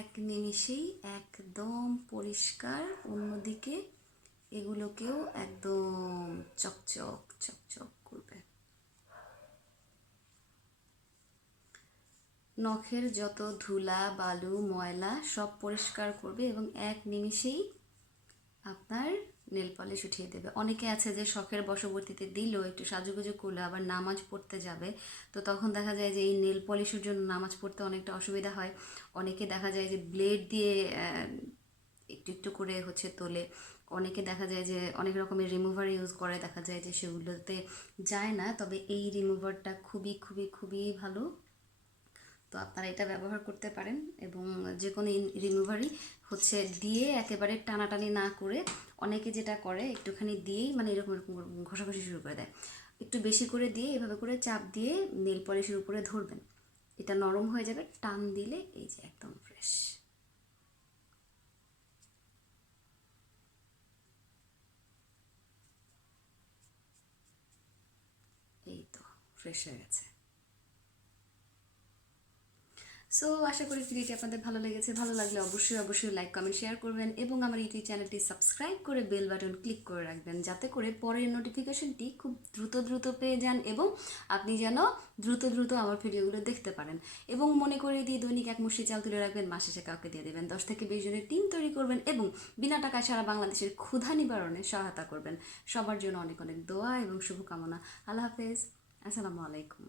এক নিমিষেই একদম পরিষ্কার, অন্যদিকে এগুলোকেও একদম চকচক চকচক করবে। নখের যত ধুলা বালু ময়লা সব পরিষ্কার করবে এবং এক নিমিষেই আপনার নেল পলিশ উঠিয়ে দেবে। অনেকে আছে যে শখের বশবর্তীতে দিল, একটু সাজুগুজু করলো, আবার নামাজ পড়তে যাবে, তো তখন দেখা যায় যে এই নেল পলিশের জন্য নামাজ পড়তে অনেকটা অসুবিধা হয়। অনেকে দেখা যায় যে ব্লেড দিয়ে একটু একটু করে তোলে। অনেকে দেখা যায় যে অনেক রকমের রিমুভার ইউজ করে, দেখা যায় যে সেগুলোতে যায় না। তবে এই রিমুভারটা খুবই খুবই খুবই ভালো, তো আপনারা এটা ব্যবহার করতে পারেন। এবং যে কোনো রিমুভারই দিয়ে একেবারে টানাটানি না করে, অনেকে যেটা করে একটুখানি দিয়েই মানে এরকম এরকম ঘষাঘষি শুরু করে দেয়। একটু বেশি করে দিয়ে এভাবে করে চাপ দিয়ে নেল পলিশের উপরে ধরবেন, এটা নরম হয়ে যাবে, টান দিলে এই যে একদম ফ্রেশ। এই তো ফ্রেশ হয়ে গেছে। সো আশা করি ভিডিওটি আপনাদের ভালো লেগেছে। ভালো লাগলে অবশ্যই অবশ্যই লাইক কমেন্ট শেয়ার করবেন এবং আমার ইউটিউব চ্যানেলটি সাবস্ক্রাইব করে বেল বাটন ক্লিক করে রাখবেন, যাতে করে পরের নোটিফিকেশনটি খুব দ্রুত দ্রুত পেয়ে যান এবং আপনি যেন দ্রুত দ্রুত আমার ভিডিওগুলো দেখতে পারেন। এবং মনে করে দিয়ে দৈনিক এক মুঠি চাল তুলে রাখবেন, মাসে সে কাউকে দিয়ে দেবেন। 10 থেকে 20 জনের টিম তৈরি করবেন এবং বিনা টাকায় সারা বাংলাদেশের ক্ষুধা নিবারণে সহায়তা করবেন। সবার জন্য অনেক অনেক দোয়া এবং শুভকামনা। আল্লাহ হাফেজ, আসসালামু আলাইকুম।